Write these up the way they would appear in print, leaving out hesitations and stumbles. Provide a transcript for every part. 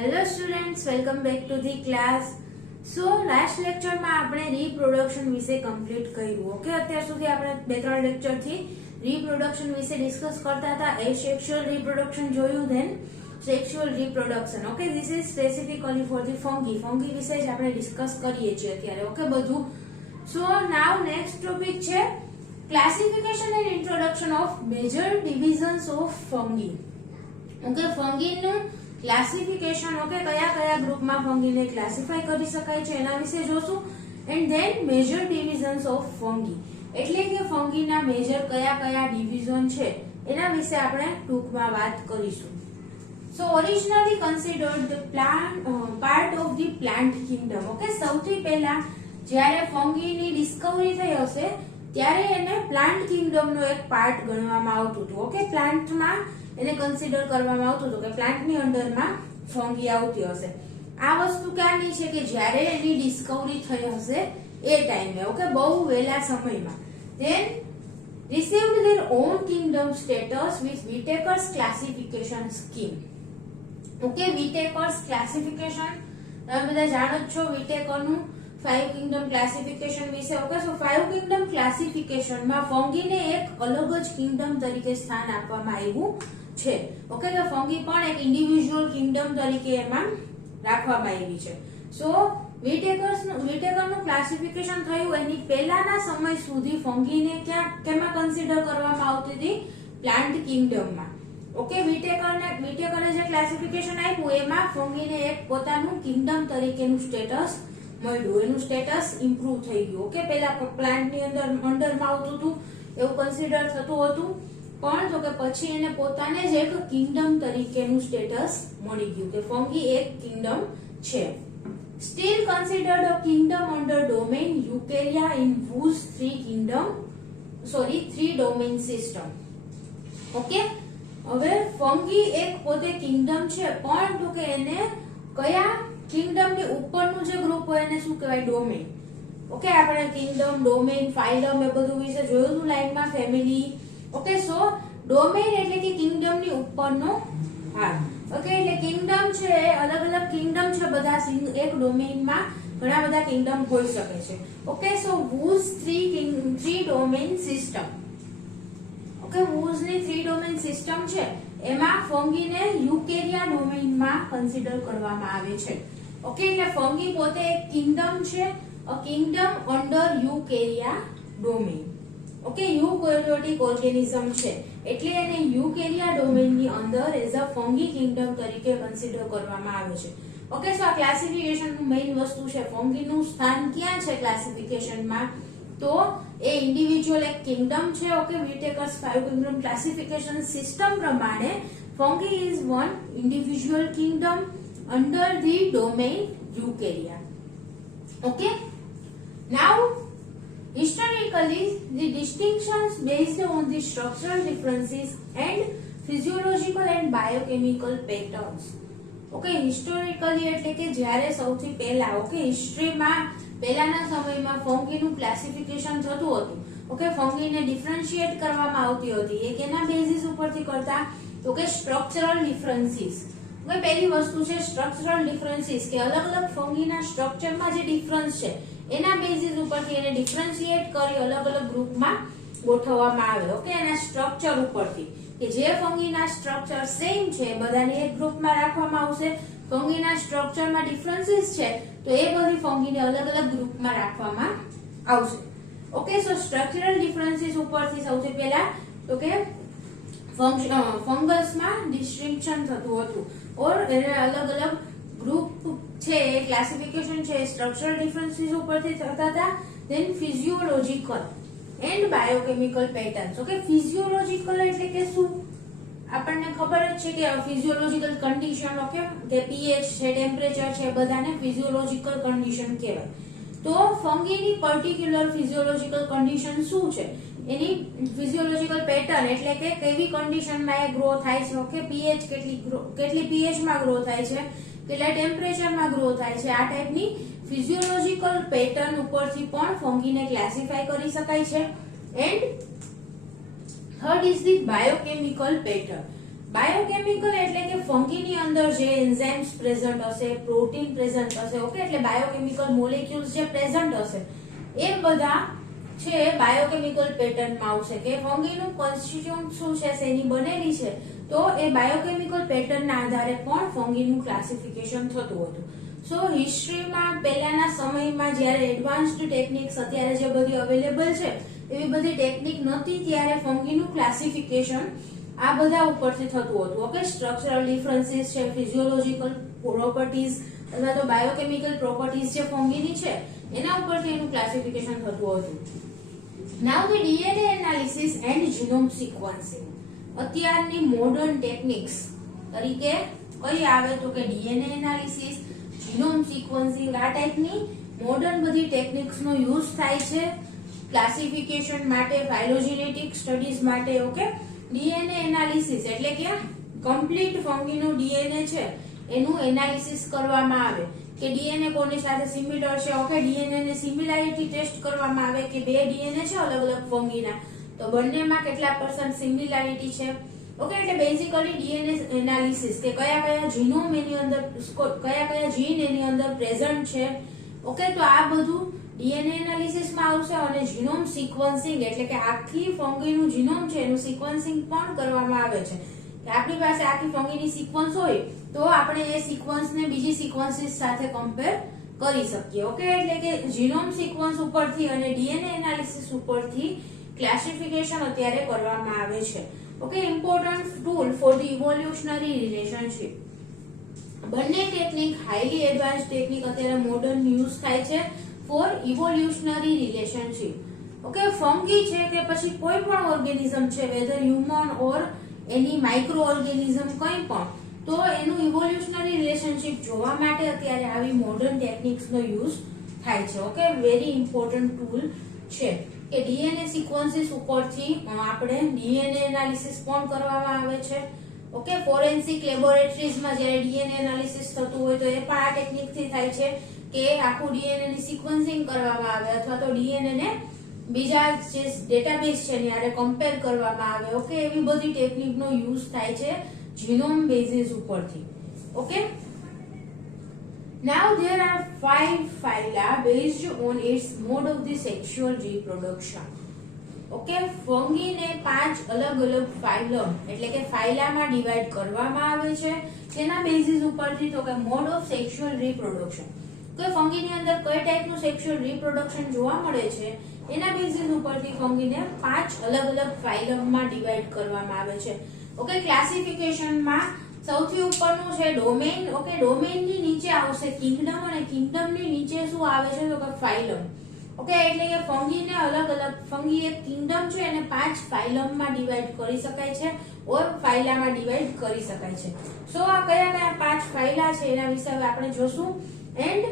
Hello students, welcome back to the class. So last લેક્ચરમાં આપણે reproduction વિશે complete કર્યું. ઓકે, અત્યાર સુધી આપણે 2-3 લેક્ચરથી રીપ્રોડક્શન વિશે ડિસ્કસ કરતા હતા. એસેક્સ્યુઅલ રીપ્રોડક્શન જોયું, then sexual reproduction. Okay, this is specifically for the fungi વિશે જ આપણે ડિસ્કસ કરીએ છીએ અત્યારે. ઓકે, બધું. સો નાઉ નેક્સ્ટ ટોપિક છે classification and introduction of major divisions of fungi. Okay, ફંગીનું ક્લાસિફિકેશન. ઓકે, કયા કયા ગ્રુપમાં ફંગીને ક્લાસિફાય કરી શકાય છે એના વિશે જોશું. And then major divisions of fungi, એટલે કે ફંગીના મેજર કયા કયા ડિવિઝન છે એના વિશે આપણે ટૂંકમાં વાત કરીશું. So originally considered the part of the plant kingdom. Okay, સૌથી પહેલા જ્યારે ફંગીની ડિસ્કવરી થઈ હશે ત્યારે એને પ્લાન્ટ કિંગડમનો એક પાર્ટ ગણવામાં આવતું હતું. ઓકે, પ્લાન્ટમાં એને કન્સિડર કરવામાં આવતું હતું કે પ્લાન્ટની અંડરમાં ફંગી આવતી હશે. આ વસ્તુ ક્યાંની છે કે જ્યારે એની ડિસ્કવરી થઈ હશે એ ટાઈમે. ઓકે, બહુ વહેલા સમયમાં. Then received their own kingdom status with Whittaker's classification scheme. Okay, Whittaker's classification તમે બધા જાણો જ છો Whittakerનું 5 કિંગડમ ક્લાસિફિકેશન વિશે. ઓકે, સો 5 કિંગડમ ક્લાસિફિકેશનમાં ફંગીને એક અલગ જ કિંગડમ તરીકે સ્થાન આપવામાં આવ્યું છે. ઓકે, કે ફંગી પણ એક ઇન્ડિવિડ્યુઅલ કિંગડમ તરીકે એમાં રાખવામાં આવી છે. સો વિટેકરનું ક્લાસિફિકેશન થયું એની પહેલાના સમય સુધી ફંગીને કેમાં કન્સિડર કરવામાં આવતી હતી? પ્લાન્ટ કિંગડમમાં. ઓકે, વિટેકરે જે ક્લાસિફિકેશન આપ્યું એમાં ફંગીને એક પોતાનું કિંગડમ તરીકેનું સ્ટેટસ મળ્યું. એનું સ્ટેટસ ઇમ્પ્રુવ થઈ ગયું. ઓકે, પહેલા પ્લાન્ટની અંડરમાં આવતું હતું એવું કન્સિડર થતું હતું, પણ તો કે પછી એને પોતાને જ એક કિંગડમ તરીકેનું સ્ટેટસ મળી ગયું કે ફંગી એક કિંગડમ છે. Steel considered a kingdom under domain eukarya in whose 3 domain system. Okay, હવે ફંગી એક પોતે કિંગડમ છે, પણ તો કે એને કયા કિંગડમની ઉપરનું જે ગ્રુપ હોય એને શું કહેવાય? ડોમેન. ઓકે, આપણે કિંગડમ, ડોમેન, ફાઇલમ એ બધું વિશે જોયું હતું લાઈનમાં, ફેમિલી. ઓકે, સો ડોમેન એટલે કે કિંગડમની ઉપરનો ભાગ. ઓકે, એટલે કિંગડમ છે, અલગ અલગ કિંગડમ છે બધા. એક ડોમેનમાં ઘણા બધા કિંગડમ હોઈ શકે છે. Okay, so Woese 3 domain system. Okay, વૂઝની 3 ડોમેન સિસ્ટમ છે એમાં ફંગીને યુકેરિયા ડોમેનમાં કન્સિડર કરવામાં આવે છે. ઓકે, એટલે ફંગી પોતે એક કિંગડમ છે, a kingdom under Eukarya domain. Okay, eukaryotic organism છે એટલે એને યુકેરિયા ડોમેનની અંદર એઝ અ ફંગી કિંગડમ તરીકે કન્સિડર કરવામાં આવે છે. ઓકે, સો આ ક્લાસિફિકેશનનું મેઇન વસ્તુ છે ફંગીનું સ્થાન ક્યાં છે ક્લાસિફિકેશનમાં, તો એ ઇન્ડિવિડ્યુઅલ એક કિંગડમ છે. ઓકે, વિટેકર્સ 5 કિંગડમ ક્લાસિફિકેશન સિસ્ટમ પ્રમાણે fungi is one individual Kingdom under the domain eukarya. Okay, now historically the distinctions based on the structural differences and physiological and biochemical patterns. Okay, historically એટલે કે જ્યારે સૌથી પહેલા, okay, હિસ્ટ્રીમાં પહેલાના સમયમાં ફંગીનું classification થતું હતું. ઓકે, ફંગીને ડિફરન્શિએટ કરવામાં આવતી હતી. એ કેના બેઝિસ ઉપરથી કરતા? તો કે સ્ટ્રક્ચરલ ડિફરન્સીસ. ઓકે, પહેલી વસ્તુ છે સ્ટ્રક્ચરલ ડિફરન્સીસ, કે અલગ અલગ ફંગીના સ્ટ્રક્ચરમાં જે ડિફરન્સ છે એના બેઝિસ ઉપરથી એને ડિફરન્શિએટ કરી અલગ અલગ ગ્રુપમાં ગોઠવવામાં આવે. ઓકે, એના સ્ટ્રક્ચર ઉપરથી કે જે ફંગીના સ્ટ્રક્ચર સેમ છે બધાને એક ગ્રુપમાં રાખવામાં આવશે. ફંગીના સ્ટ્રક્ચરમાં ડિફરન્સીસ છે તો એ બધી ફંગીને અલગ અલગ ગ્રુપમાં રાખવામાં આવશે. ઓકે, સો સ્ટ્રક્ચરલ ડિફરન્સીસ ઉપરથી સૌથી પહેલા તો કે ફંગસમાં ડિસ્ટિંક્શન થતું હતું, ઓર એને અલગ અલગ ગ્રુપ છે ક્લાસિફિકેશન છે સ્ટ્રક્ચરલ ડિફરન્સીસ ઉપરથી થતા હતા. Then physiological and biochemical patterns. Okay, physiological એટલે કે શું? આપણને ખબર જ છે કે ફિઝિયોલોજિકલ કન્ડિશન, ઓકે, કે પીએચ છે, ટેમ્પરેચર છે, બધાને ફિઝિયોલોજિકલ કન્ડિશન કહેવાય. તો ફંગીની પર્ટિક્યુલર ફિઝિયોલોજિકલ કન્ડિશન શું છે? એની ફિઝિયોલોજિકલ પેટર્ન એટલે કે કેવી કન્ડિશનમાં એ ગ્રો થાય છે. ઓકે, પીએચ કેટલી પીએચમાં ગ્રો થાય છે, કેટલા ટેમ્પરેચરમાં ગ્રો થાય છે, આ ટાઈપની ફિઝિયોલોજિકલ પેટર્ન ઉપરથી પણ ફંગીને ક્લાસિફાય કરી શકાય છે. And third is the biochemical pattern. Biochemical એટલે કે ફંગીની અંદર જે એન્ઝાઇમ્સ પ્રેઝન્ટ હશે, પ્રોટીન પ્રેઝન્ટ હશે, ઓકે, એટલે બાયોકેમિકલ મોલેક્યુલ્સ જે પ્રેઝન્ટ હશે એ બધા છે બાયોકેમિકલ પેટર્નમાં આવશે કે ફંગીનું કોન્સ્ટિટ્યુન્ટ શું છે, શેની બનેલી છે, તો એ બાયોકેમિકલ પેટર્નના આધારે પણ ફંગીનું ક્લાસિફિકેશન થતું હતું. સો હિસ્ટ્રીમાં પહેલાના સમયમાં જ્યારે એડવાન્સ્ડ ટેકનિક્સ અત્યારે જે બધી અવેલેબલ છે એવી બધી ટેકનિક નહોતી ત્યારે ફંગીનું ક્લાસિફિકેશન આ બધા ઉપરથી થતું હતું. ઓકે, સ્ટ્રક્ચરલ ડિફરન્સીસ છે, ફિઝિયોલોજીકલ પ્રોપર્ટીઝ અથવા તો બાયોકેમિકલ પ્રોપર્ટીઝ જે ફંગીની છે એના ઉપરથી એનું ક્લાસિફિકેશન થતું હતું. નાઉ the DNA analysis and genome sequencing. અત્યારની મોડર્ન ટેકનિક્સ તરીકે કઈ આવે તો કે ડીએનએ એનાલિસિસ, જીનોમ સિક્વન્સિંગ, આ ટાઈપની મોડર્ન બધી ટેકનિક્સનો યુઝ થાય છે ક્લાસિફિકેશન માટે, ફાઇલોજેનેટિક સ્ટડીઝ માટે. ઓકે, ડીએનએ એનાલિસિસ એટલે કે કમ્પ્લીટ ફંગીનું ડીએનએ છે એનું એનાલિસિસ કરવામાં આવે કે ડીએનએ કોની સાથે સિમિલર છે. ઓકે, ડીએનએ ને સિમિલારિટી ટેસ્ટ કરવામાં આવે કે બે ડીએનએ છે અલગ અલગ ફંગીના તો બંનેમાં કેટલા % સિમિલારિટી છે. ઓકે, એટલે બેઝિકલી ડીએનએ એનાલિસિસ કે કયા કયા જીનોમ એની અંદર, કયા કયા જીન એની અંદર પ્રેઝન્ટ છે. ઓકે, તો આ બધું ડીએનએ એનાલિસિસમાં આવશે. અને જીનોમ સિક્વન્સિંગ એટલે કે આખી ફંગીનું જીનોમ છે એનું સિક્વન્સિંગ પણ કરવામાં આવે છે કે આપણી પાસે આખી ફંગીની સિક્વન્સ હોય તો આપણે એ સિક્વન્સને બીજી સિક્વન્સીસ સાથે કમ્પેર કરી શકીએ. ઓકે, એટલે કે જીનોમ સિક્વન્સ ઉપરથી અને ડીએનએ એનાલિસિસ ઉપરથી ક્લાસિફિકેશન અત્યારે કરવામાં આવે છે. Okay, important tool for the evolutionary relationship. બંને ટેકનિક હાઈલી એડવાન્સ ટેકનિક અત્યારે મોડર્ન યુઝ થાય છે for evolutionary relationship. Okay, fungi છે કે પછી કોઈ પણ ઓર્ગેનિઝમ છે, whether human or any micro organism કંઈ પણ, તો એનું ઇવોલ્યુશનરી રિલેશનશિપ જોવા માટે અત્યારે આવી મોડર્ન ટેકનિક્સનો યુઝ થાય છે. ઓકે, વેરી ઇમ્પોર્ટન્ટ ટૂલ છે કે ડીએનએ સિક્વન્સીસ ઉપરથી આપણે ડીએનએ એનાલિસિસ પણ કરવામાં આવે છે. ઓકે, ફોરેન્સિક લેબોરેટરીઝમાં જ્યારે ડીએનએ એનાલિસિસ થતું હોય તો એ પણ આ ટેકનિકથી થાય છે કે આખું ડીએનએ ની સિક્વન્સિંગ કરવામાં આવે અથવા તો ડીએનએ ને બીજા જે ડેટાબેઝ છે ત્યારે કમ્પેર કરવામાં આવે. ઓકે, એવી બધી ટેકનિકનો યુઝ થાય છે જીનોમ બેઝિસ ઉપરથી. Okay, now there are 5 phyla based on its mode of the sexual reproduction. Okay, ફંગીને 5 અલગ અલગ ફાઇલમ એટલે કે ફાઇલામાં ડિવાઈડ કરવામાં આવે છે. તેના બેઝિસ ઉપરથી તો કે મોડ ઓફ સેક્સ્યુઅલ રિપ્રોડક્શન, કે ફંગીની અંદર કઈ ટાઈપનું સેક્સ્યુઅલ રિપ્રોડક્શન જોવા મળે છે એના બેઝિસ ઉપરથી ફંગીને 5 અલગ અલગ ફાઇલમમાં ડિવાઈડ કરવામાં આવે છે. ઓકે, ક્લાસિફિકેશનમાં સૌથી ઉપરનું છે ડોમેઇન. ઓકે, ડોમેઇનની નીચે આવશે કિંગડમ અને કિંગડમની નીચે શું આવે છે તો કે ફાઇલમ. ઓકે, એટલે કે ફંગીને અલગ અલગ, ફંગી એક કિંગડમ છે એને 5 ફાઇલમમાં ડિવાઈડ કરી શકાય છે ઓર ફાઇલામાં ડિવાઈડ કરી શકાય છે. સો આ કયા કયા 5 ફાઇલા છે એના વિશે હવે આપણે જોશું. એન્ડ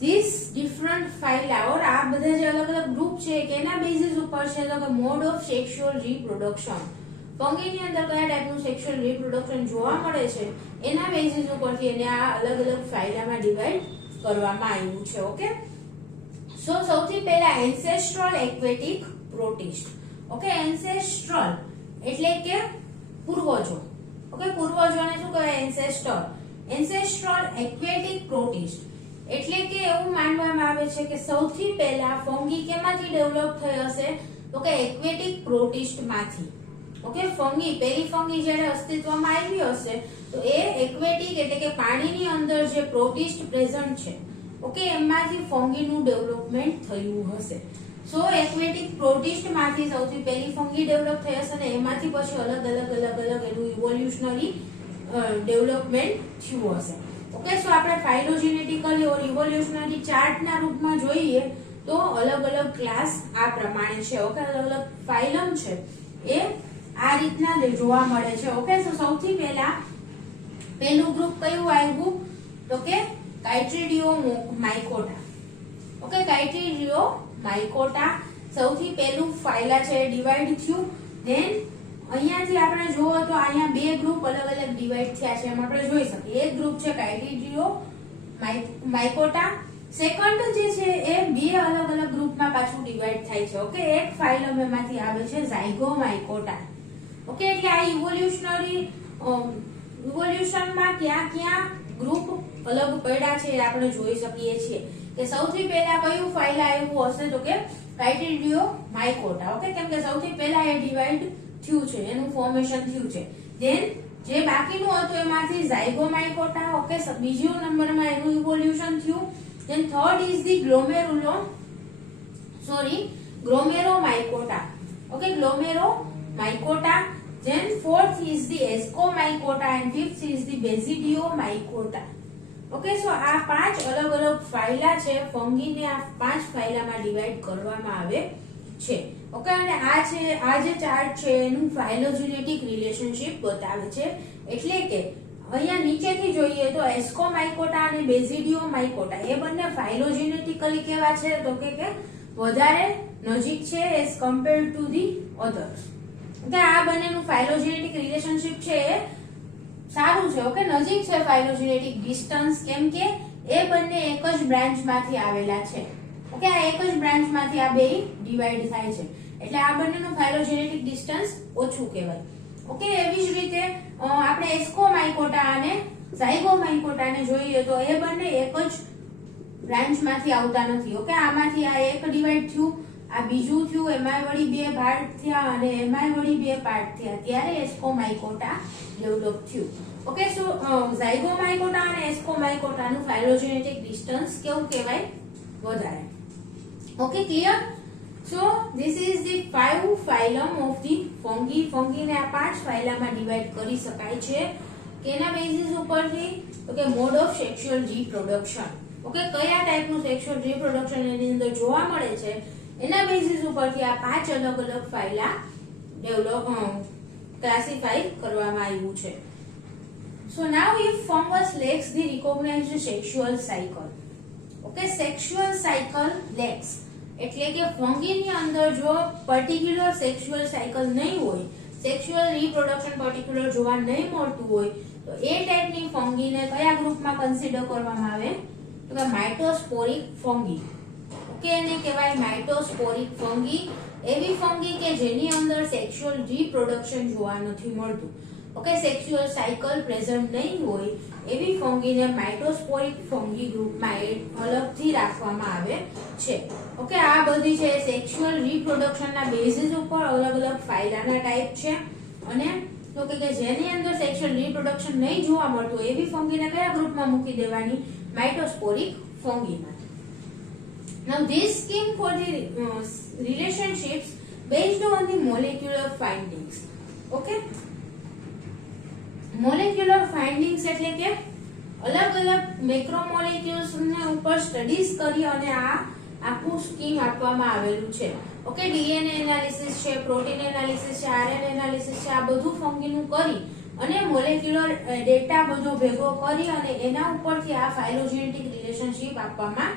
ધીસ ડિફરન્ટ ફાઇલા ઓર આ બધા જે અલગ અલગ ગ્રુપ છે કે એના બેઝિસ ઉપર છે તો કે મોડ ઓફ સેક્સ્યુઅલ રિપ્રોડક્શન, ફંગીની અંદર કયા ટાઈપનું સેક્સ્યુઅલ રિપ્રોડક્શન જોવા મળે છે એના બેઝિસ ઉપરથી એને આ અલગ અલગ ફાઇલામાં ડિવાઈડ કરવામાં આવ્યું છે. ઓકે, સો સૌથી પહેલા એન્સેસ્ટ્રલ એક્વેટિક પ્રોટિસ્ટ. ઓકે, એન્સેસ્ટ્રલ એટલે કે પૂર્વજો. ઓકે, પૂર્વજોને શું કહેવાય? એન્સેસ્ટર. એન્સેસ્ટ્રલ એક્વેટિક પ્રોટિસ્ટ એટલે કે એવું માનવામાં આવે છે કે સૌથી પહેલા ફંગી કેમાંથી ડેવલપ થઈ હશે તો કે એક્વેટિક પ્રોટિસ્ટ માંથી. ઓકે, ફંગી પહેલી ફંગી જ્યારે અસ્તિત્વમાં આવી હશે તો એ એક્વેટિક એટલે કે પાણીની અંદર જે પ્રોટિસ્ટ પ્રેઝન્ટ છે, ઓકે, એમાંથી ફંગીનું ડેવલપમેન્ટ થયું હશે. સો એક્વેટિક પ્રોટિસ્ટ માંથી સૌથી પહેલી ફંગી ડેવલપ થઈ હશે અને એમાંથી પછી અલગ અલગ એનું ઇવોલ્યુશનરી ડેવલપમેન્ટ થયું હશે. ઓકે, સો આપણે ફાઇલોજેનેટિકલી ઓર ઇવોલ્યુશનરી ચાર્ટના રૂપમાં જોઈએ તો અલગ અલગ ક્લાસ આ પ્રમાણે છે. ઓકે, અલગ અલગ ફાઇલમ છે એ આ રીતના જોવા મળે છે. ઓકે, સો સૌથી પહેલા પહેલું ગ્રુપ કયું આવ્યું તો કે કાઇટ્રીડિયોમાઇકોટા. ઓકે, કાઇટ્રીડિયોમાઇકોટા સૌથી પહેલું ફાઇલા છે ડિવાઈડ થયું. ધેન અહીંયાથી આપણે જોવો તો અહીંયા બે ગ્રુપ અલગ અલગ ડિવાઈડ થયા છે એમ આપણે જોઈ શકીએ. એક ગ્રુપ છે કાઇટ્રીડિયોમાઇકોટા, સેકન્ડ જે છે એ બે અલગ અલગ ગ્રુપમાં પાછું ડિવાઈડ થાય છે. ઓકે, એક ફાઇલમ એમાંથી આવે છે ઝાયગોમાઇકોટા. ઓકે, એટલે આ ઇવોલ્યુશનરી ઇવોલ્યુશનમાં ક્યાં ક્યાં ગ્રુપ અલગ પડ્યા છે એ આપણે જોઈ શકીએ છીએ કે સૌથી પહેલા કયું ફાઇલા આવ્યું હશે તો કે કાઇટિડિયોમાઇકોટા. ઓકે, કેમ કે સૌથી પહેલા એ ડિવાઇડ થયું છે, એનું ફોર્મેશન થયું છે. ધેન જે બાકીનું હતું એમાંથી ઝાયગોમાઇકોટા. ઓકે, બીજો નંબરમાં એનું ઇવોલ્યુશન થયું. Then third is the Glomeromycota. Okay, Glomeromycota. Then fourth is the ascomycota and fifth is the basidiomycota. Okay, so આ પાંચ અલગ અલગ ફાઇલા છે. ફંગીને આ પાંચ ફાઇલામાં ડિવાઇડ કરવામાં આવે છે. ઓકે, અને આ જે ચાર્ટ છે એનું ફાઇલોજેનેટિક રિલેશનશિપ બતાવે છે. એટલે કે અહીંયા નીચેથી જોઈએ તો એસ્કોમાઇકોટા અને બેઝિડિયોમાઇકોટા એ બંને ફાઇલોજેનેટિકલી કેવા છે તો કે વધારે નજીક છે as compared to the others. Okay, આ બંનેનું ફાઇલોજેનેટિક રિલેશનશિપ છે એ સારું છે. ઓકે, નજીક છે ફાઇલોજેનેટિક ડિસ્ટન્સ, કેમ કે એ બંને એક જ બ્રાન્ચમાંથી આવેલા છે. ઓકે, આ એક જ બ્રાન્ચમાંથી આ બે ડિવાઇડ થાય છે એટલે આ બંનેનું ફાઇલોજેનેટિક ડિસ્ટન્સ ઓછું કહેવાય. ઓકે, એવી જ રીતે આપણે એસ્કોમાઇકોટા અને ઝાયગોમાઇકોટાને જોઈએ તો એ બંને એક જ બ્રાન્ચમાંથી આવતા નથી. ઓકે, આમાંથી આ એક ડિવાઇડ થયું, આ બીજું થયું, એમાં વળી બે પાર્ટ થયા અને એમાં વળી બે પાર્ટ થયા, ત્યારે એસ્કોમાઇકોટા ડેવલપ થયું. ઓકે, સો ઝાયગોમાઇકોટા અને એસ્કોમાઇકોટાનું ફાઇલોજેનેટિક ડિસ્ટન્સ કેવું કહેવાય? વધારે. Okay, clear? So this is the 5 phylum of the fungi. ફંગીને આ 5 ફાઇલામાં ડિવાઇડ કરી શકાય છે. કેના બેઝિસ ઉપરથી? તો કે mode of sexual reproduction. Okay, કયા ટાઈપનું સેક્સ્યુઅલ રિપ્રોડક્શન એની અંદર જોવા મળે છે એના બેઝિસ ઉપરથી આ 5 અલગ અલગ ફાઇલા ક્લાસિફાઈ કરવામાં આવ્યું છે. So now if fungus lacks the recognized sexual cycle. Okay, sexual cycle lacks એટલે કે ફંગીની અંદર જો પર્ટિક્યુલર સેક્સ્યુઅલ સાયકલ નહીં હોય, સેક્સ્યુઅલ રિપ્રોડક્શન પર્ટિક્યુલર જોવા નહીં મળતું હોય તો એ ટાઈપની ફંગીને કયા ગ્રુપમાં કન્સિડર કરવામાં આવે તો કે માઇટોસ્પોરિક ફંગી. ઓકે, એને કહેવાય માઇટોસ્પોરિક ફંગી. એવી ફંગી કે જેની અંદર સેક્સ્યુઅલ રિપ્રોડક્શન જોવા નથી મળતું. ઓકે, સેક્સ્યુઅલ સાયકલ પ્રેઝન્ટ નહીં હોય એવી ફંગીને માઇટોસ્પોરિક ફંગી ગ્રુપમાં અલગથી રાખવામાં આવે છે. ઓકે, આ બધી છે સેક્સ્યુઅલ રિપ્રોડક્શનના બેઝિસ ઉપર અલગ અલગ ફાઇલાના ટાઈપ છે. અને તો કે જેની અંદર સેક્સ્યુઅલ રિપ્રોડક્શન નહીં જોવા મળતું એવી ફંગીને કયા ગ્રુપમાં મૂકી દેવાની? માઇટોસ્પોરિક ફંગીમાં. Now this scheme for the relationships based on the molecular findings. Okay, molecular findings એટલે કે અલગ અલગ મેક્રોમોલેક્યુલ્સ ને ઉપર સ્ટડીઝ કરી અને આ આખું સ્કીમ આપવામાં આવેલું છે. ઓકે, ડીએનએ એનાલિસિસ છે, પ્રોટીન એનાલિસિસ છે, આરએનએ એનાલિસિસ છે, આ બધું ફંગીનું કરી અને મોલેક્યુલર ડેટા બધો ભેગો કરી અને એના ઉપરથી આ ફાઇલોજેનેટિક રિલેશનશિપ આપવામાં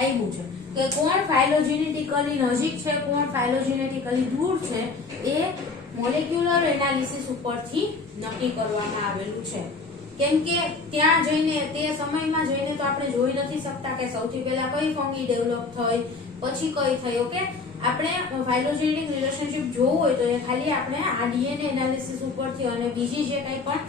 આવ્યું છે કે કોણ ફાઇલોજેનેટિકલી નજીક છે, કોણ ફાઇલોજેનેટિકલી દૂર છે, એ મોલેક્યુલર એનાલિસિસ ઉપરથી નક્કી કરવામાં આવેલું છે. કેમ કે ત્યાં જઈને તે સમયમાં જઈને તો આપણે જોઈ નથી શકતા કે સૌથી પહેલા કઈ ફંગી ડેવલપ થઈ, પછી કઈ થઈ. ઓકે, આપણે ફાઇલોજેનેટિક રિલેશનશિપ જોવું હોય તો એ ખાલી આપણે આ ડીએનએ એનાલિસિસ ઉપરથી અને બીજી જે કંઈ પણ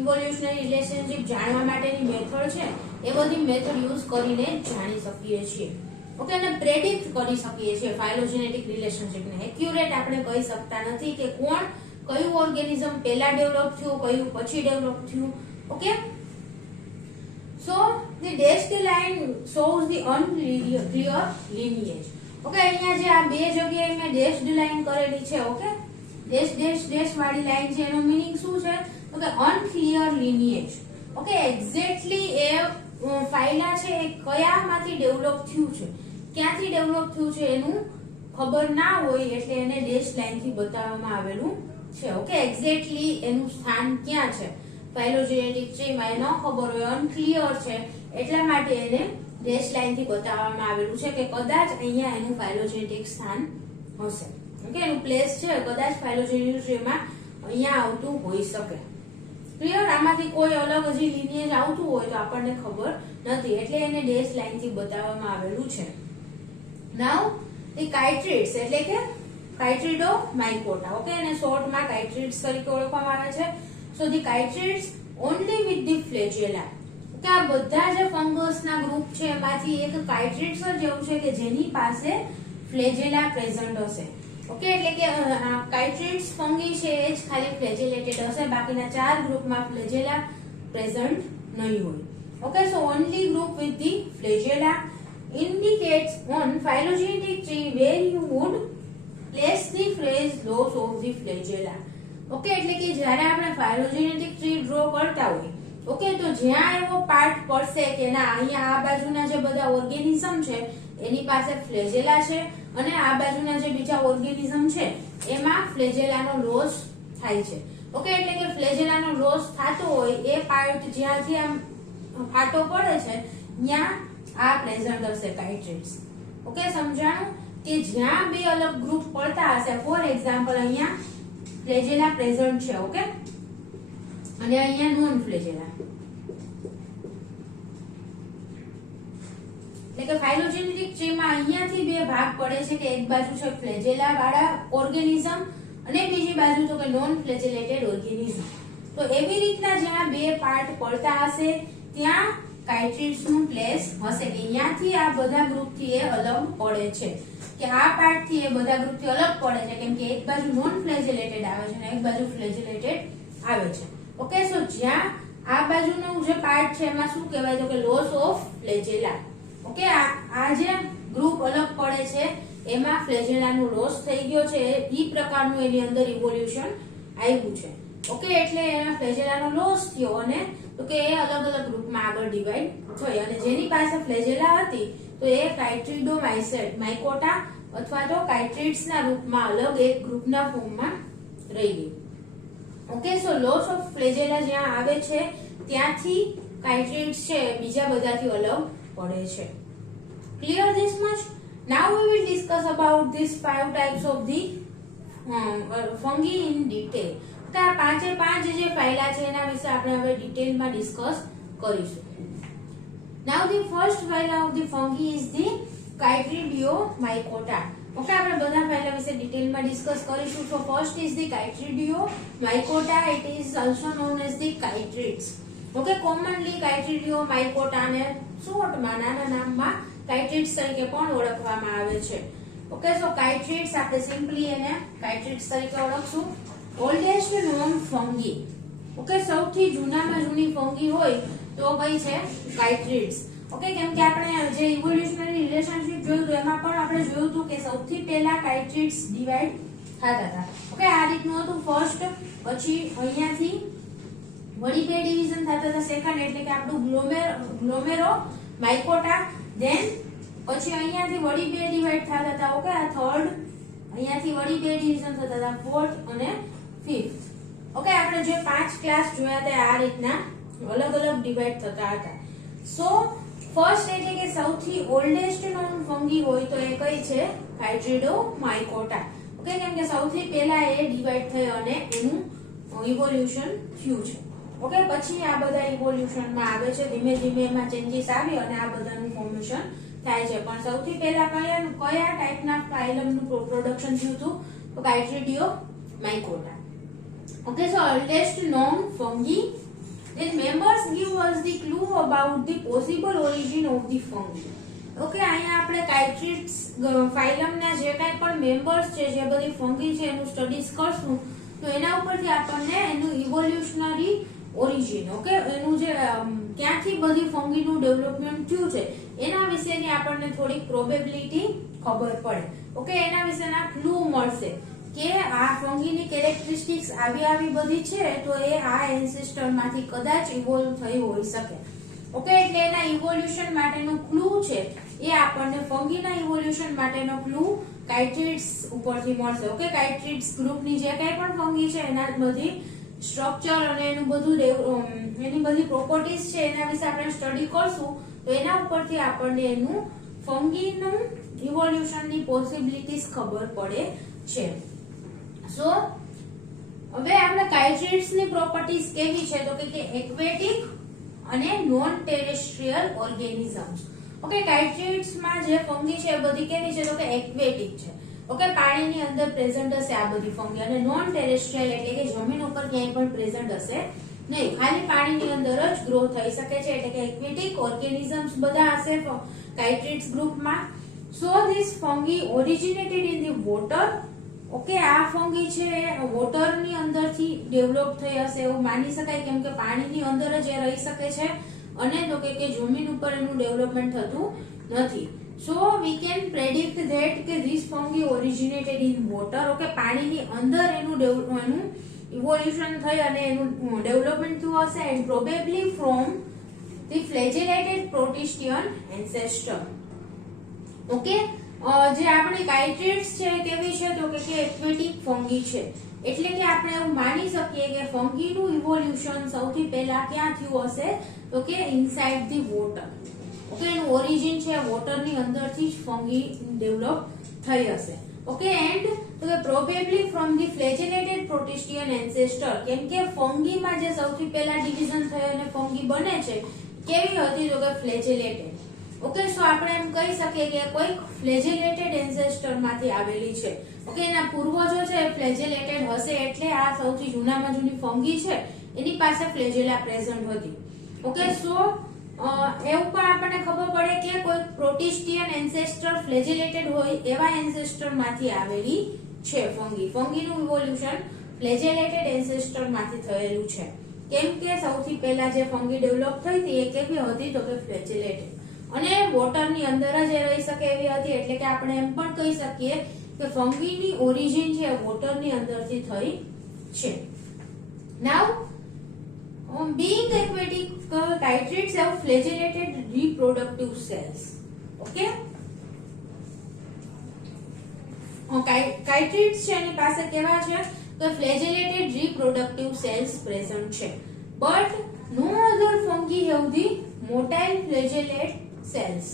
ઇવોલ્યુશનરી રિલેશનશિપ જાણવા માટેની મેથડ છે એ બધી મેથડ યુઝ કરીને જાણી શકીએ છીએ. ઓકે, અને પ્રેડિક્ટ કરી શકીએ છીએ ફાઇલોજેનેટિક રિલેશનશિપને. એક્યુરેટ આપણે કહી શકતા નથી કે કોણ કયું ઓર્ગેનિઝમ પહેલા ડેવલપ થયું, કયું પછી ડેવલપ થયું. Okay, so the dashed line shows the unclear lineage. Okay, અહીંયા જે આ બે જગ્યાએ મેં ડેશ્ડ લાઇન કરેલી છે, ઓકે, ડેશ ડેશ ડેશ વાળી લાઇન છે, એનો મીનિંગ શું છે તો કે અનક્લિયર lineage. ઓકે, એક્ઝેક્ટલી એ ફાઇલા છે એ કયામાંથી ડેવલપ થયું છે, ક્યાંથી ડેવલપ થયું છે એનું ખબર ના હોય એટલે એને ડેશ લાઇનથી બતાવવામાં આવેલું છે. ઓકે, એક્ઝેક્ટલી એનું સ્થાન ક્યાં છે ફાઇલોજેનેટિક ટ્રીમાં એ ન ખબર હોય, અનક્લિયર છે, એટલા માટે એને ડેશ લાઇનથી બતાવવામાં આવેલું છે કે કદાચ અહીંયા એનું ફાઇલોજેનેટિક સ્થાન હશે. ઓકે, એનું પ્લેસ છે કદાચ ફાઇલોજેનેટિક ટ્રીમાં અહીંયા આવતું હોઈ શકે. ક્લિયર? આમાંથી કોઈ અલગ હજી lineage આવતું હોય તો આપણને ખબર નથી એટલે એને ડેશ લાઇનથી બતાવવામાં આવેલું છે. નાઉ ધી કાઇટ્રિડ્સ એટલે કે કાઇટ્રિડોમાઇકોટા. ઓકે, એને શોર્ટમાં કાઇટ્રિડ્સ તરીકે ઓળખવામાં આવે છે. સો ધી કાઇટ્રિડ્સ ઓનલી વિથ ધી ફ્લેજેલા. કે આ બધા જે ફંગસના ગ્રુપ છે એમાંથી એક કાઇટ્રિડ્સ જ એવું છે કે જેની પાસે ફ્લેજેલા પ્રેઝન્ટ હશે. ઓકે, એટલે કે કાઇટ્રિડ્સ ફંગી છે એ જ ખાલી ફ્લેજેલેટેડ હશે, બાકીના 4 ગ્રુપમાં ફ્લેજેલા પ્રેઝન્ટ નહીં હોય. Okay, so only group with the flagella indicates on phylogenetic tree where you would place the phrase loss of the flagella. Okay, એટલે કે જ્યારે આપણે ફાયલોજેનેટિક ટ્રી ડ્રો કરતા હોય, ઓકે, તો જ્યાં એવો પાર્ટ પડશે કે ના અહીંયા આ બાજુના જે બધા ઓર્ગેનિઝમ છે એની પાસે ફ્લેજેલા છે અને આ બાજુના જે બીજા ઓર્ગેનિઝમ છે એમાં ફ્લેજેલાનો લોસ થાય છે. ઓકે, એટલે કે ફ્લેજેલાનો લોસ થતો હોય એ પાર્ટ જ્યાંથી આમ ફાટો પડે છે ત્યાં આ પ્રેઝન્ટ હશે કાઇટ્રિડ્સ. ઓકે, સમજાણું કે જ્યાં બે અલગ ગ્રુપ પડતા હશે, ફોર એક્ઝામ્પલ અહીંયા ફ્લેજેલા પ્રેઝન્ટ છે, ઓકે, અને અહીંયા નોન ફ્લેજેલા, એટલે કે ફાયલોજેનેટિક ટ્રીમાં અહીંયાથી બે ભાગ પડે છે કે એક બાજુ છે ફ્લેજેલા વાળા ઓર્ગેનિઝમ અને બીજી બાજુ તો કે નોન ફ્લેજેલેટેડ ઓર્ગેનિઝમ. તો એવી રીતના જ્યાં બે પાર્ટ પડતા હશે ત્યાં કાઇટ્રિડ્સ નું પ્લેસ હશે કે અહીંયાથી આ બધા ગ્રુપ થી એ અલગ પડે છે, કે આ પાર્ટ થી એ બધા ગ્રુપ થી અલગ પડે છે કેમ કે એક બાજુ નોન ફ્લેજેલેટેડ આવે છે અને એક બાજુ ફ્લેજેલેટેડ આવે છે. ઓકે, સો જ્યાં આ બાજુનું જે પાર્ટ છે એમાં શું કહેવાય તો કે લોસ ઓફ ફ્લેજેલા. ઓકે, આ જે ગ્રુપ અલગ પડે છે એમાં ફ્લેજેલાનો લોસ થઈ ગયો છે, એ પ્રકારનું એની અંદર ઇવોલ્યુશન આવ્યું છે. ઓકે, એટલે એના ફ્લેજેલાનો લોસ થયો અને તો કે એ અલગ અલગ ગ્રુપમાં આગળ ડિવાઈડ થઈ અને જેની પાસે ફ્લેજેલા હતી તો એ માઇકોટા અથવા તો કાઇટ્રિડ્સના રૂપમાં અલગ એક ગ્રુપના ફોર્મમાં રહી ગઈ. ઓકે, સો લોસ ઓફ ફ્લેજેલા જ્યાં આવે છે ત્યાંથી કાઇટ્રિડ્સ છે બીજા બધાથી અલગ પડે છે. Clear this much? Now we will discuss about this 5 types of the fungi in detail. તો આ પાંચે પાંચ જે ફાયલા છે એના વિશે આપણે હવે ડિટેલમાં ડિસ્કસ કરીશું. Now the first phyla of the fungi is the Chytridiomycota. Okay, આપણે બધા ફાયલા વિશે ડિટેલમાં ડિસ્કસ કરીશું. તો first is the Chytridiomycota. It is also known as the chytrids. Okay, commonly Chytridiomycota ને શોર્ટમાં નાના નામમાં કાઇટ્રિડ્સ તરીકે પણ ઓળખવામાં આવે છે. ઓકે, સો કાઇટ્રિડ્સ આપણે સિમ્પલી એને કાઇટ્રિડ્સ તરીકે ઓળખશું. Oldest known fungi. ઓકે, સૌથી જૂનામાં જૂની ફંગી હોય તો કઈ છે? કાઇટ્રિડ્સ. ઓકે, કેમ કે આપણે જે ઇવોલ્યુશનરી રિલેશનશિપ જોયું તો એમાં પણ આપણે જોયું હતું કે સૌથી પહેલા કાઇટ્રિડ્સ ડિવાઇડ થતા હતા. ઓકે, આ રીતનું હતું ફર્સ્ટ, પછી અહીંયાથી વળી બે ડિવિઝન થતા હતા સેકન્ડ, એટલે કે આપણું ગ્લોમેરો માઇકોટા, ધેન પછી અહીંયાથી વળી બે ડિવાઇડ થતા હતા. ઓકે, આ થર્ડ, અહીંયાથી વળી બે ડિવિઝન થતા હતા ફોર્થ અને ફિફ્થ. ઓકે, આપણે જે 5 ક્લાસ જોયા હતા આ રીતના અલગ અલગ ડિવાઇડ થતા હતા. સો ફર્સ્ટ એટલે કે સૌથી ઓલ્ડેસ્ટ નોન ફંગી હોય તો એ કઈ છે? કાઇટ્રિડોમાઇકોટા. ઓકે, કેમ કે સૌથી પહેલા એ ડિવાઇડ થયો અને એનું ઇવોલ્યુશન થયું છે. ઓકે, પછી આ બધા ઇવોલ્યુશનમાં આવે છે, ધીમે ધીમે એમાં ચેન્જીસ આવી અને આ બધાનું ફોર્મેશન થાય છે. પણ સૌથી પહેલા કયા ટાઈપના ફાઇલમનું પ્રોડક્શન થયું હતું? તો કાઇટ્રિડિયોમાઇકોટા. Okay, so oldest known fungi. Then members give us the clue about the possible origin of the fungi. Okay, અહીંયા આપણે કાઇટ્રિડ્સ ફાઇલમના જે કાંઈ પણ મેમ્બર્સ છે, જે બધી ફંગી છે એનું સ્ટડીઝ કરશું તો એના ઉપરથી આપણને એનું ઇવોલ્યુશનરી ઓરિજિન, ઓકે, એનું જે ક્યાંથી બધી ફંગીનું ડેવલપમેન્ટ થયું છે એના વિશેની આપણને થોડીક પ્રોબેબિલિટી ખબર પડે. ઓકે, એના વિશેના ક્લુ મળશે કે આ ફંગીની કેરેક્ટરિસ્ટિક્સ આવી બધી છે તો એ આ એન્સેસ્ટરમાંથી કદાચ ઇવોલ્વ થઈ હોઈ શકે. ઓકે, એટલે એના ઇવોલ્યુશન માટેનો ક્લુ છે એ આપણને ફંગીના ઇવોલ્યુશન માટેનો ક્લુ કાઇટ્રિડ્સ ઉપરથી મળશે. ઓકે, કાઇટ્રિડ્સ ગ્રુપની જે કંઈ પણ ફંગી છે એના બધી સ્ટ્રક્ચર અને એનું બધું એની બધી પ્રોપર્ટીઝ છે એના વિશે આપણે સ્ટડી કરશું તો એના ઉપરથી આપણને એનું ફંગીનું ઇવોલ્યુશનની પોસિબિલિટીઝ ખબર પડે છે. સો હવે આપણે કાઇટ્રિડ્સની પ્રોપર્ટીઝ કેવી છે તો કે એક્વેટિક અને નોન ટેરેસ્ટ્રીયલ ઓર્ગેનિઝમ્સ. ઓકે, કાઇટ્રિડ્સમાં જે ફંગી છે એ બધી કેવી છે તો કે એક્વેટિક છે. ઓકે, પાણીની અંદર પ્રેઝન્ટ હશે આ બધી ફંગી, અને નોન ટેરેસ્ટ્રિયલ એટલે કે જમીન ઉપર ક્યાંય પણ પ્રેઝન્ટ હશે નહીં, ખાલી પાણીની અંદર જ ગ્રો થઈ શકે છે, એટલે કે એક્વેટિક ઓર્ગેનિઝમ્સ બધા હશે કાઇટ્રિડ્સ ગ્રુપમાં. So this fungi originated in the water. Okay, આ ફંગી છે વોટરની અંદરથી ડેવલપ થઈ હશે એવું માની શકાય, કેમ કે પાણીની અંદર જ એ રહી શકે છે, અને તો કે જમીન ઉપર એનું ડેવલપમેન્ટ થતું નથી. So we can predict that કે this fungi originated in water. Okay, પાણીની અંદર એનું ઇવોલ્યુશન થઈ અને એનું ડેવલપમેન્ટ થયું હશે, and probably from the flagellated protistan ancestor. Okay, જે આપણી કાઇટ્રિડ્સ છે કેવી છે તો કે એક્વેટિક ફંગી છે, એટલે કે આપણે એવું માની શકીએ કે ફંગીનું ઇવોલ્યુશન સૌથી પહેલા ક્યાં થયું હશે તો કે ઇનસાઇડ ધી વોટર. ઓકે, એનું ઓરિજિન છે વોટરની અંદરથી જ ફંગી ડેવલપ થઈ હશે. ઓકે, એન્ડ તો કે probably from the flagellated protistan એન્સેસ્ટર, કેમ કે ફંગીમાં જે સૌથી પહેલા ડિવિઝન થઈ અને ફંગી બને છે કેવી હતી તો કે ફ્લેજેલેટેડ. ઓકે, સો આપણે એમ કહી શકીએ કે કોઈક ફ્લેજેલેટેડ એન્સેસ્ટર માંથી આવેલી છે. ઓકે, એના પૂર્વજો છે ફ્લેજેલેટેડ હશે, એટલે આ સૌથી જૂનામાં જૂની ફંગી છે એની પાસે ફ્લેજેલા પ્રેઝન્ટ હતી. ઓકે, સો એવું પણ આપણને ખબર પડે કે કોઈ પ્રોટિસ્ટિયન એન્સેસ્ટર ફ્લેજેલેટેડ હોય એવા એન્સેસ્ટર માંથી આવેલી છે ફંગી. ફંગીનું ઇવોલ્યુશન ફ્લેજેલેટેડ એન્સેસ્ટર માંથી થયેલું છે, કેમ કે સૌથી પહેલા જે ફંગી ડેવલપ થઈ હતી એ કેવી હતી તો કે ફ્લેજેલેટેડ, અને વોટરની અંદર જ એ રહી શકે એવી હતી, એટલે કે આપણે એમ પણ કહી શકીએ કે ફંગીની ઓરિજિન છે વોટરની અંદરથી થઈ છે. નાઉ being aquatic, chytrids have flagellated reproductive cells. Okay, chytrids છે એની પાસે કેવા છે તો flagellated reproductive cells present છે, but no other fungi have the motile flagellate cells.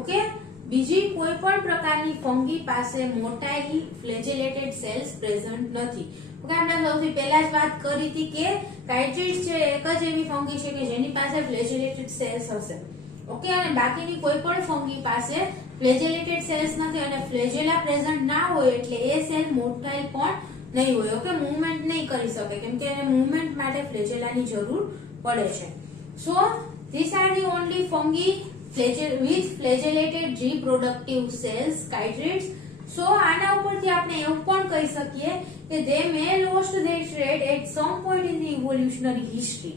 Okay, બીજી કોઈ પણ પ્રકારની ફંગી પાસે મોટાઇલ ફ્લેજેલેટેડ સેલ્સ પ્રેઝન્ટ નથી. ઓકે, આપણે સૌથી પહેલા જ વાત કરી હતી કે કાઇટ્રિડ્સ છે એક જ એવી ફંગી છે કે જેની પાસે ફ્લેજેલેટેડ સેલ્સ હશે. ઓકે, અને બાકીની કોઈ પણ ફંગી પાસે ફ્લેજેલેટેડ સેલ્સ નથી, અને ફ્લેજેલા પ્રેઝન્ટ ના હોય એટલે એ સેલ મોટાઇલ પણ નહીં હોય. ઓકે, મૂવમેન્ટ નહીં કરી શકે, કેમ કે એને મૂવમેન્ટ માટે ફ્લેજેલાની જરૂર પડે છે. સો this are the only fungi with flagellated reproductive cells, chytrids. So આના ઉપરથી આપણે એવું પણ કહી શકીએ કે they may lost their trait at some point in the evolutionary history.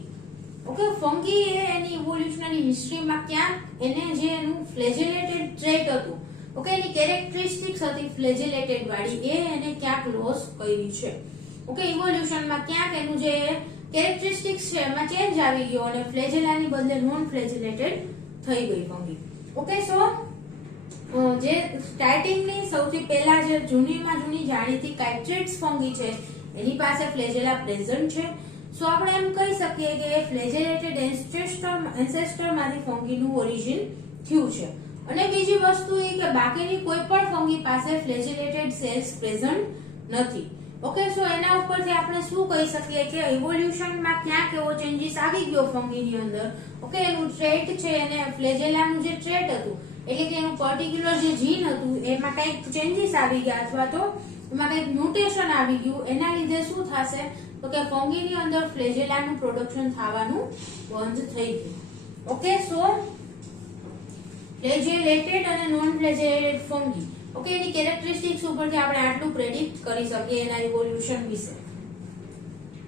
Okay, fungi એની ઇવોલ્યુશનરી હિસ્ટ્રીમાં ક્યાંક એને જે એનું ફ્લેજેલેટેડ ટ્રેટ હતું, ઓકે, એની કેરેક્ટરિસ્ટિક્સ હતી ફ્લેજેલેટેડ વાળી, એ એને ક્યાંક લોસ કરી છે. ઓકે, ઇવોલ્યુશનમાં ક્યાંક એનું જે કેરેક્ટરિસ્ટિક્સ છે એમાં ચેન્જ આવી ગયો અને ફ્લેજેલાની બદલે નોન ફ્લેજેલેટેડ થઈ ગઈ ફંગી. ઓકે, સો જે સ્ટાર્ટિંગની સૌથી પહેલા જે જૂનીમાં જૂની જાણીતી કાઇટ્રિડ્સ ફંગી છે એની પાસે ફ્લેજેલા પ્રેઝન્ટ છે. સો આપણે એમ કહી શકીએ કે ફ્લેજેલેટેડ એન્સેસ્ટર માંથી ફંગીનું ઓરિજિન થયું છે. અને બીજી વસ્તુ એ કે બાકીની કોઈ પણ ફંગી પાસે ફ્લેજેલેટેડ સેલ્સ પ્રેઝન્ટ નથી. ઓકે, સો એના ઉપરથી આપણે શું કહી શકીએ કે ઇવોલ્યુશનમાં ક્યાંક એવો ચેન્જીસ આવી ગયો ફંગીની અંદર. ઓકે, એનું ટ્રેટ છે એને ફ્લેજેલાનું જે ટ્રેટ હતું એટલે કે એનું પર્ટિક્યુલર જે જીન હતું એમાં કંઈક ચેન્જીસ આવી ગયા અથવા તો એમાં કંઈક મ્યુટેશન આવી ગયું, એના લીધે શું થશે તો કે ફંગીની અંદર ફ્લેજેલાનું પ્રોડક્શન થવાનું બંધ થઈ ગયું. ઓકે, સો ફ્લેજેલેટેડ અને નોન ફ્લેજેલેટેડ ફંગી, ઓકે, એની કેરેક્ટરિસ્ટિક્સ ઉપરથી આપણે આટલું પ્રેડિક્ટ કરી શકીએ એના ઇવોલ્યુશન વિશે.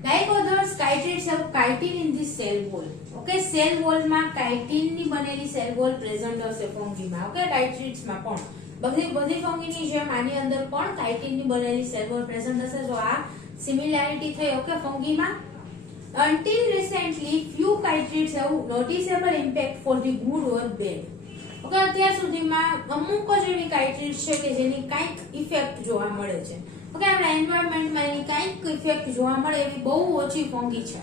Like others, chytrids have chitin in the cell wall. Okay, cell wall માં chitin ની બનેલી cell wall present હશે ફંગીમાં. ઓકે, chytrids માં પણ બધી ફંગીની જેમ આની અંદર પણ chitin ની બનેલી cell wall present હશે. જો આ સિમિલારિટી થઈ okay ફંગીમાં. Until recently, few chytrids have noticeable impact for the good or bad. Okay, અત્યાર સુધીમાં અમુક જ એવી કાઇટ્રિડ્સ છે કે જેની કંઈક ઇફેક્ટ જોવા મળે છે. ઓકે, આપણા એન્વાયરમેન્ટમાં એની કંઈક ઇફેક્ટ જોવા મળે એવી બહુ ઓછી ફંગી છે.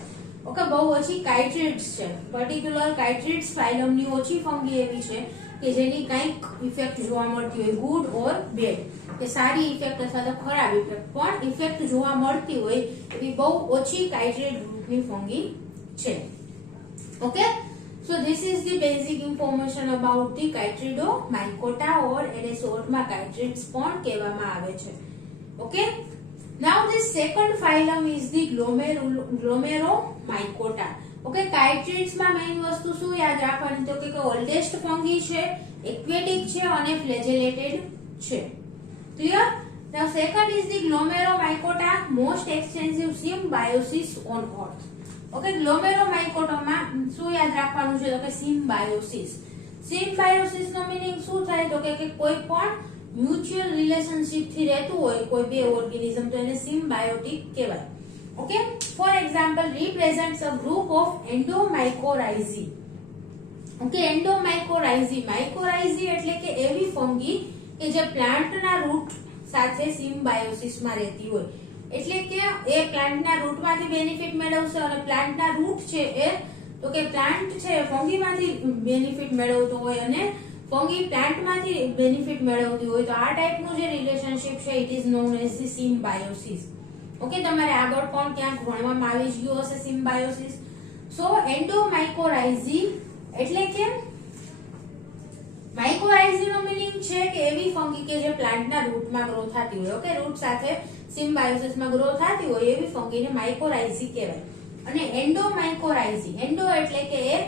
ઓકે, બહુ ઓછી કાઇટ્રિડ્સ છે, પર્ટિક્યુલર કાઇટ્રિડ્સ ફાઇલમની ઓછી ફંગી એવી છે કે જેની કંઈક ઇફેક્ટ જોવા મળતી હોય ગુડ ઓર બેડ, કે સારી ઇફેક્ટ અથવા તો ખરાબ ઇફેક્ટ પણ ઇફેક્ટ જોવા મળતી હોય એવી બહુ ઓછી કાઇટ્રિડ ગ્રુપની ફંગી છે. Okay, so So this is the basic information about the Chytridomycota or એને શોર્ટમાં Chytrids પણ કહેવામાં આવે છે. Okay. Now the second phylum is the Glomeromycota. Okay, Chytrids માં મેઇન વસ્તુ શું યાદ રાખવાની તો કે ઓલ્ડેસ્ટ ફંગી છે, એક્વેટિક છે અને ફ્લેજેલેટેડ છે. Clear? Now second is the Glomeromycota, most extensive symbiosis on earth. Okay, Glomeromycota માં શું યાદ રાખવાનું છે તો કે symbiosis. Symbiosis નો મીનિંગ શું થાય તો કે કોઈ પણ મ્યુચ્યુઅલ રિલેશનશિપ થી રહેતું હોય કોઈ બે ઓર્ગેનિઝમ તો એને સિમ્બાયોટિક કહેવાય. Okay, for example represents a group of endomycorrhizae. Okay, endomycorrhizae, mycorrhizae એટલે કે એવી ફંગી કે જે પ્લાન્ટના રૂટ સાથે સિમ્બાયોસિસ માં રહેતી હોય. એટલે કે એ પ્લાન્ટના રૂટમાંથી બેનિફિટ મેળવશે અને પ્લાન્ટના રૂટ છે એ તો કે પ્લાન્ટ છે ફંગીમાંથી બેનિફિટ મેળવતો હોય અને ફંગી પ્લાન્ટમાંથી બેનિફિટ મેળવતી હોય તો આ ટાઈપનું જે રિલેશનશિપ છે it is known as the symbiosis. Okay, તમારે આગળ પણ ક્યાંક ભણવામાં આવી જ ગયું હશે સિમ્બાયોસિસ. સો એન્ડોમાઇકોરાઇઝી એટલે કે માઇકોરાઇઝી નો મીનિંગ છે કે એવી ફંગી કે જે પ્લાન્ટના રૂટમાં ગ્રો થતી હોય. ઓકે, રૂટ સાથે સિમ્બાયોસિસમાં ગ્રો થતી હોય એવી ફંગીને માઇકોરાઇઝી કહેવાય. અને એન્ડોમાઇકોરાઇઝી, એન્ડો એટલે કે એ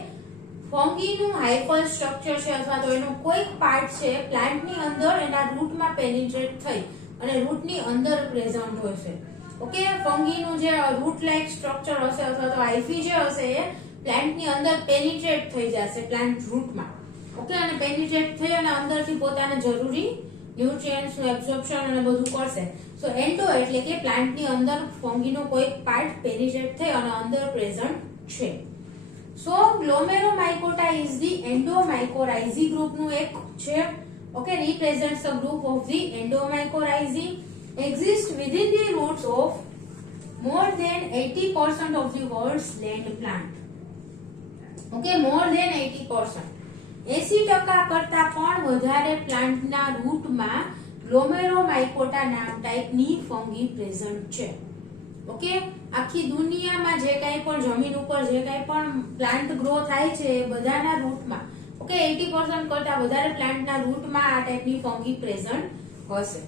ફંગીનું હાઇપર સ્ટ્રક્ચર છે અથવા તો એનો કોઈક પાર્ટ છે પ્લાન્ટની અંદર એના રૂટમાં પેનિટ્રેટ થઈ અને રૂટની અંદર પ્રેઝન્ટ હોય છે. ઓકે, ફંગીનું જે રૂટ લાઇક સ્ટ્રક્ચર હશે અથવા તો હાઇફી જે હશે એ પ્લાન્ટની અંદર પેનિટ્રેટ થઈ જશે પ્લાન્ટ રૂટમાં. ઓકે, અને પેનિટ્રેટ થઈ અને અંદરથી પોતાને જરૂરી ન્યુટ્રિયન્ટ્સ નું એબ્સોર્પ્શન અને બધું કરશે. સો એન્ડો એટલે કે પ્લાન્ટની અંદર ફંગીનો કોઈક પાર્ટ પેનિટ્રેટ થઈ અને અંદર પ્રેઝન્ટ છે. સો Glomeromycota is the endomycorrhizae group નું એક છે. Okay, represents a group of the endomycorrhizae exist within the roots of more than 80% of the world's land plant. Okay, more than 80%. 80% કરતા પણ વધારે પ્લાન્ટના રૂટમાં ગ્લોમેરોમાઇકોટા નામ ટાઈપની ફંગી પ્રેઝન્ટ છે. ઓકે, આખી દુનિયામાં જે કાંઈ પણ જમીન ઉપર જે કાંઈ પણ પ્લાન્ટ ગ્રો થાય છે એ બધાના રૂટમાં ઓકે 80% કરતા વધારે પ્લાન્ટના રૂટમાં આ ટાઈપની ફંગી પ્રેઝન્ટ હશે.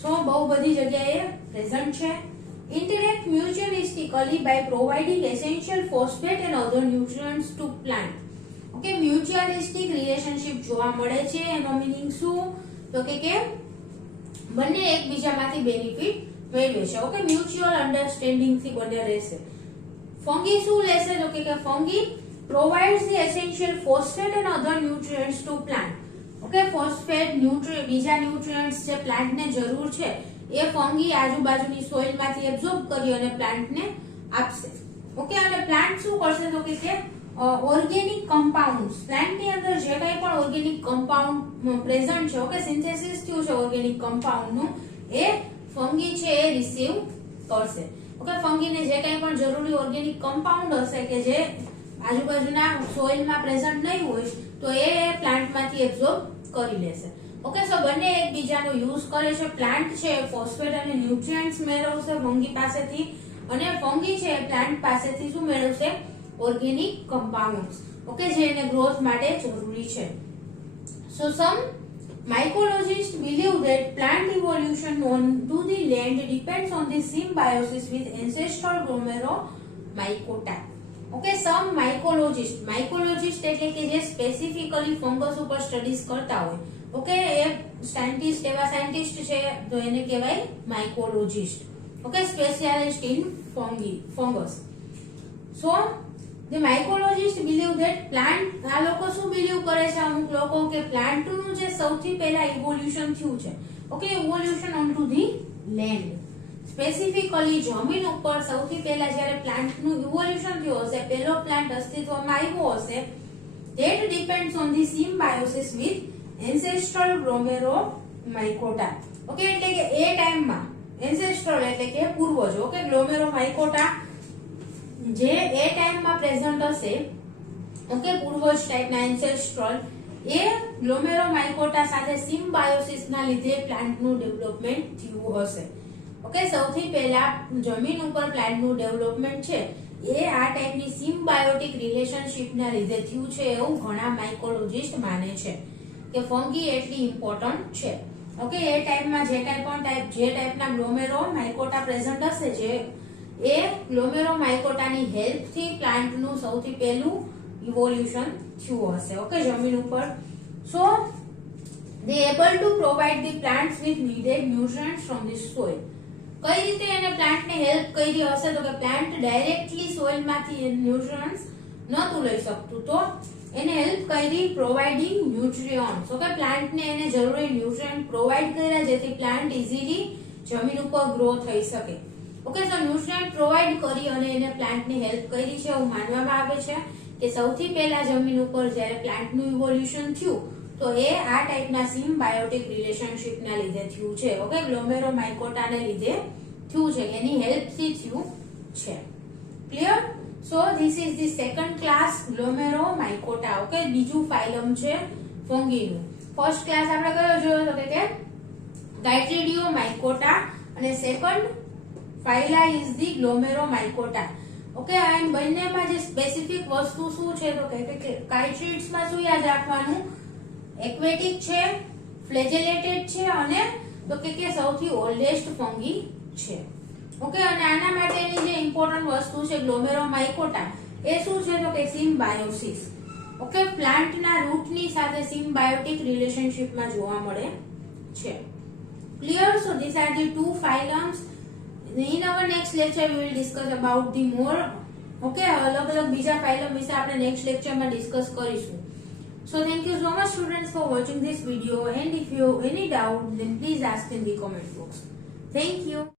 સો બહુ બધી જગ્યાએ પ્રેઝન્ટ છે. Interact mutualistically by providing essential phosphate and other nutrients to plant. Okay, mutualistic relationship જોવા મળે છે. એનો મીનિંગ શું તો કે બંને એકબીજામાંથી બેનિફિટ મેળવે છે. ઓકે, મ્યુચ્યુઅલ અન્ડરસ્ટેન્ડિંગ થી બંને રહેશે. ફંગી શું લેશે તો કે fungi provides the essential phosphate and other nutrients to plant. Okay, phosphate બીજા ન્યુટ્રિયન્ટ્સ જે પ્લાન્ટને જરૂર છે એ ફંગી આજુબાજુની સોઇલમાંથી એબ્સોર્બ કરી અને પ્લાન્ટને આપશે. ઓકે, અને પ્લાન્ટ શું કરશે તો કે ઓર્ગેનિક કમ્પાઉન્ડ્સ પ્લાન્ટની અંદર જે કંઈ પણ ઓર્ગેનિક કમ્પાઉન્ડ પ્રેઝન્ટ છે ઓકે સિન્થેસિસ થયું છે ઓર્ગેનિક કમ્પાઉન્ડનું એ ફંગી છે એ રિસીવ કરશે. ઓકે, ફંગીને જે કંઈ પણ જરૂરી ઓર્ગેનિક કમ્પાઉન્ડ હશે કે જે આજુબાજુના સોઇલમાં પ્રેઝન્ટ નહીં હોય તો એ પ્લાન્ટમાંથી એબ્સોર્બ કરી લેશે. ઓકે, સો બંને એકબીજાનો યુઝ કરે છે. પ્લાન્ટ છે ફોસ્ફેટ અને ન્યુટ્રિયન્ટ્સ મેળવશે ફંગી પાસેથી અને ફંગી છે પ્લાન્ટ પાસેથી શું મેળવશે ઓર્ગેનિક કમ્પાઉન્ડ્સ ઓકે જે એને ગ્રોથ માટે જરૂરી છે. સો સમ mycologists believe that plant evolution onto the land depends on the symbiosis with ancestral Glomeromycota. Okay, some mycologist એટલે કે જે સ્પેસિફિકલી ફંગસ ઉપર સ્ટડીઝ કરતા હોય ઓકે એ સાયન્ટિસ્ટ એવા સાયન્ટિસ્ટ છે તો એને કહેવાય mycologist. Okay, specialist in fungus. So The mycologist believe that plant આ લોકો શું બિલીવ કરે છે અમુક લોકો કે પ્લાન્ટનું જે સૌથી પહેલા ઇવોલ્યુશન થયું છે okay evolution onto the land specifically જમીન ઉપર સૌથી પહેલા જ્યારે પ્લાન્ટનું ઇવોલ્યુશન થયું હશે પહેલો પ્લાન્ટ અસ્તિત્વમાં આવ્યો હશે that depends on the symbiosis with ancestral Glomeromycota. Okay, એટલે કે એ ટાઈમમાં એન્સેસ્ટ્રલ એટલે કે પૂર્વજો ઓકે ગ્લોમેરોમાઇકોટા જે એ ટાઈમમાં પ્રેઝન્ટ હશે ઓકે પૂર્વજ ટાઈપના એન્સેસ્ટ્રલ એ ગ્લોમેરોમાઇકોટા સાથે સિમ્બાયોસિસના લીધે પ્લાન્ટનું ડેવલપમેન્ટ થયું હશે. ઓકે, સૌથી પહેલા જમીન ઉપર પ્લાન્ટનું ડેવલપમેન્ટ છે એ આ ટાઈપની સિમ્બાયોટિક રિલેશનશિપના લીધે થયું છે એવું ઘણા માઇકોલોજીસ્ટ માને છે કે ફંગી એટલી ઇમ્પોર્ટન્ટ છે. ઓકે, એ ટાઈપમાં જે ટાઈપના ગ્લોમેરો માઇકોટા પ્રેઝન્ટ હશે, જે એ ગ્લોમેરો માઇકોટાની હેલ્પથી પ્લાન્ટનું સૌથી પહેલું ઇવોલ્યુશન થયું હશે. ઓકે, જમીન ઉપર. સો they able to provide the plants with needed nutrients from the soil. કઈ રીતે એને પ્લાન્ટને હેલ્પ કરી હશે? તો કે પ્લાન્ટ ડાયરેક્ટલી સોઇલ માંથી ન્યુટ્રિયન્ટ્સ નહોતું લઈ શકતું, તો એને હેલ્પ કરી પ્રોવાઇડિંગ ન્યુટ્રિયન્ટ્સ. ઓકે, પ્લાન્ટને એને જરૂરી ન્યુટ્રિયન્ટ પ્રોવાઇડ કર્યા જેથી પ્લાન્ટ ઇઝીલી જમીન ઉપર ગ્રો થઈ શકે. ઓકે, તો ન્યુટ્રિયન્ટ પ્રોવાઇડ કરી અને એને પ્લાન્ટને હેલ્પ કરી છે એવું માનવામાં આવે છે કે સૌથી પહેલા જમીન ઉપર જ્યારે પ્લાન્ટનું ઇવોલ્યુશન થયું તો એ આ ટાઈપના સિમ્બાયોટિક રિલેશનશિપના લીધે થયું છે. ઓકે, ગ્લોમેરો માઇકોટાને લીધે થયું છે, એની હેલ્પથી થયું છે. Clear? So this is the second class Glomeromycota. Okay, બીજું ફાઇલમ છે ફંગીનું. ફર્સ્ટ ક્લાસ આપણે કયો જોયો તો કે ગાઇટ્રીડિયો માઇકોટા અને second phyla is the Glomeromycota. Okay, and બંનેમાં જે સ્પેસિફિક વસ્તુ શું છે તો કે ગાઇટ્રીડ્સમાં શું યાદ રાખવાનું? એક્વેટિક છે, ફ્લેજેલેટેડ છે અને તો કે સૌથી ઓલ્ડેસ્ટ ફંગી છે. ઓકે, અને આના માટેની જે ઇમ્પોર્ટન્ટ વસ્તુ છે ગ્લોમેરો માઇકોટા એ શું છે તો કે સિમ્બાયોસિસ. ઓકે, પ્લાન્ટના રૂટની સાથે સિમ્બાયોટિક રિલેશનશિપમાં જોવા મળે છે. Clear? So this are the two phylums. In our next lecture we will discuss about the more. Okay, અલગ બીજા ફાઇલમ વિશે આપણે નેક્સ્ટ લેક્ચરમાં ડિસ્કસ કરીશું. So thank you so much students for watching this video, and if you have any doubt then please ask in the comment box. Thank you.